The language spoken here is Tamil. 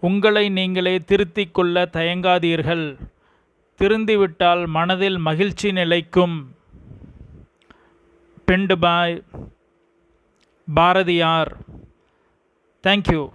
உங்களை நீங்களே திருத்திக் கொள்ள தயங்காதீர்கள். திருந்திவிட்டால் மனதில் மகிழ்ச்சி நிலைக்கும். பிண்ட் பாய் பாரதியார். தேங்க்யூ.